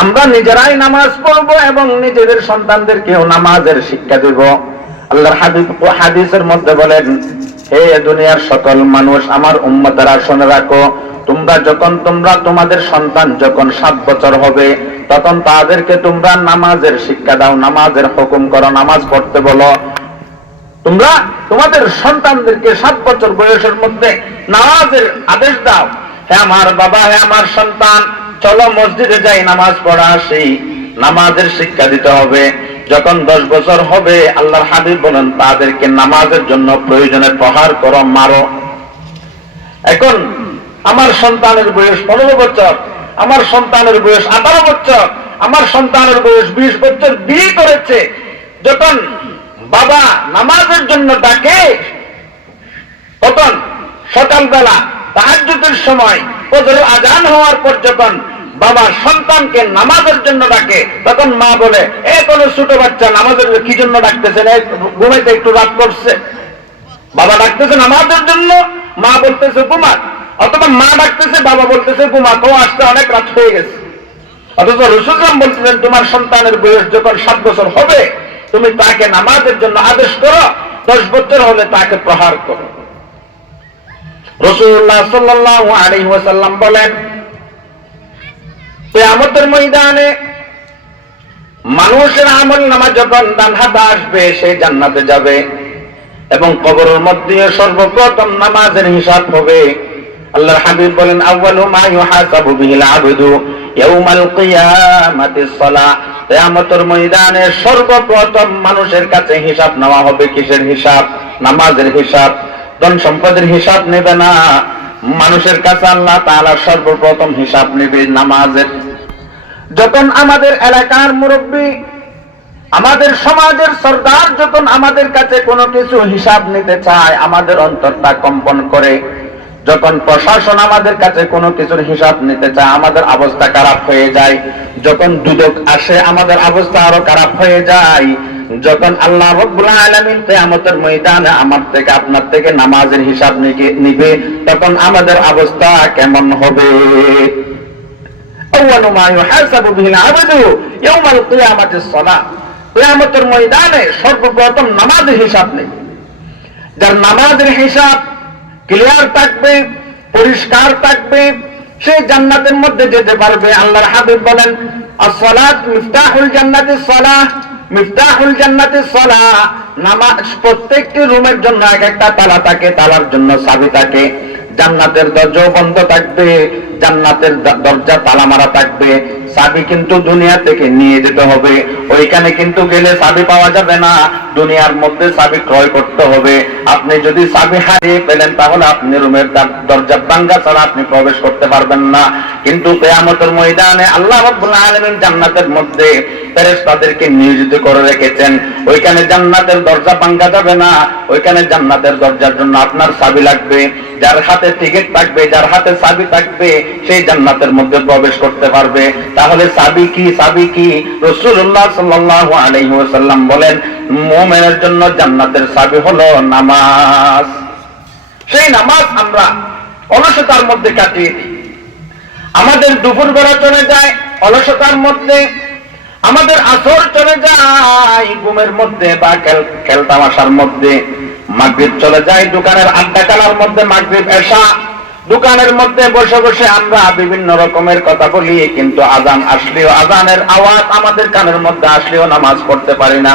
আমরা নিজেরাই নামাজ পড়ব এবং নিজেদের সন্তানদেরকেও নামাজের শিক্ষা দেব। আল্লাহর হাবিব হাদিসের মধ্যে বলেন, হে দুনিয়ার সকল মানুষ, আমার উম্মতেরা শুনে রাখো, তোমরা যখন তোমরা তোমাদের সন্তান যখন সাত বছর হবে, তখন তাদেরকে তোমরা নামাজের শিক্ষা দাও, নামাজের হুকুম করো, নামাজ পড়তে বলো। তোমরা তোমাদের সন্তানদেরকে সাত বছর বয়সের মধ্যে নামাজের আদেশ দাও। হে আমার বাবা, হে আমার সন্তান চলো মসজিদে যাই, নামাজ পড়া আসি। নামাজের শিক্ষা দিতে হবে। যখন দশ বছর হবে, আল্লাহর হাবিব বলেন, তাদেরকে নামাজের জন্য প্রয়োজনে প্রহার করো, মারো। এখন আমার সন্তানের বয়স পনেরো বছর, আমার সন্তানের বয়স আঠারো বছর, আমার সন্তানের বয়স বিশ বছর বিয়ে করেছে। যখন বাবা নামাজের জন্য ডাকে, তখন সকালবেলা তাহাজ্জুদের সময় ওদের আজান হওয়ার পর যখন বাবা সন্তানকে নামাজের জন্য ডাকে। তখন মা বলে, এ, কোনো ছোট বাচ্চা নামাজের কি জন্য ডাকতেছেন? ঘুমাইতে একটু রাত করছে। বাবা ডাকতেছে, নামাজের জন্য? মা বলতেছে ঘুমাক অথবা মা ডাকতেছে, বাবা বলতেছে ঘুমাক ও আসতে অনেক রাত হয়ে গেছে। অথচ রসুলাম বলতেছেন তোমার সন্তানের বয়স যখন সাত বছর হবে, তুমি তাকে নামাজের জন্য আদেশ করো, দশ বছর হলে তাকে প্রহার করো। রসুল্লাহ সাল্লাহ আলী ওয়াসাল্লাম বলেন আমাদের ময়দানে মানুষের আমল নামা যখন ডান হাতে আসবে, সে জান্নাতে যাবে এবং কবরের মধ্যে সর্বপ্রথম নামাজের হিসাব হবে। আল্লাহর হাবিব বলেন, আউয়ালু মা ইউহাসাবু বিহিল আবদু ইয়াউমাল কিয়ামাতিস সালাহ কিয়ামতের ময়দানে সর্বপ্রথম মানুষের কাছে হিসাব নেওয়া হবে, কিসের হিসাব? নামাজের হিসাব। ধন সম্পদের হিসাব নেবে না। মানুষের কাছে আল্লাহ তাআলা সর্বপ্রথম হিসাব নেবে নামাজের। যখন আমাদের এলাকার মুরব্বী, আমাদের সমাজের সর্দার যখন আমাদের কাছে কোনো কিছু হিসাব নিতে চায়, আমাদের অন্তরটা কম্পন করে। যখন প্রশাসন আমাদের কাছে কোনো কিছুর হিসাব নিতে চায়, আমাদের অবস্থা খারাপ হয়ে যায়। যখন দুদক আসে, আমাদের অবস্থা আরও খারাপ হয়ে যায়। যখন আল্লাহ আলমিন কেয়ামতের ময়দানে আমার থেকে, আপনার থেকে নামাজের হিসাব নিবে, তখন আমাদের অবস্থা কেমন হবে? পরিষ্কার থাকবে জান্নাতের মধ্যে যেতে পারবে। আল্লাহর হাবিব বলেন আসলাত মিফতাহুল জান্নাতের সলাহ মিফতাহুল জান্নাতে সালাহ নামাজ প্রত্যেকটি রুমের জন্য এক একটা তালা থাকে, তালার জন্য চাবি থাকে। জান্নাতের দরজাও বন্ধ থাকবে, জান্নাতের দরজা তালা মারা থাকবে। চাবি কিন্তু দুনিয়া থেকে নিয়ে যেতে হবে। ওইখানে কিন্তু গেলে চাবি পাওয়া যাবে না। দুনিয়ার মধ্যে চাবি ক্রয় করতে হবে। আপনি যদি চাবি হারিয়ে পেলেন তাহলে আপনি রুমের দরজা ভাঙ্গা ছাড়া আপনি প্রবেশ করতে পারবেন না। কিন্তু কেয়ামতের ময়দানে আল্লাহ রাব্বুল আলামিন জান্নাতের মধ্যে ফেরেশতাদেরকে নিয়োজিত করে রেখেছেন। ওইখানে জান্নাতের দরজা ভাঙ্গা যাবে না। ওইখানে জান্নাতের দরজার জন্য আপনার সাবি লাগবে। যার হাতে টিকিট থাকবে, যার হাতে চাবি থাকবে, সেই জান্নাতের মধ্যে প্রবেশ করতে পারবে। তাহলে চাবি কি চাবি কি? রসুল্লাহ সাল্লাহ আলহিহাল্লাম বলেন, মোমেনের জন্য জান্নাতের চাবি হলো নামাজ। সেই নামাজ আমরা অলসতার মধ্যে কাটিয়ে দিই। আমাদের দুপুর বেলা চলে যায়, অলসতার মধ্যে। আমাদের আসর চলে যায়, ঘুমের মধ্যে বা খেলতামাশার মধ্যে। মাগরীব চলে যায়, দোকানের আড্ডা কালার মধ্যে মাগরীব এসা। দোকানের মধ্যে বসে বসে আমরা বিভিন্ন রকমের কথা বলি, কিন্তু আজান আসলেও আজানের আওয়াজ আমাদের কানের মধ্যে আসলেও নামাজ পড়তে পারি না।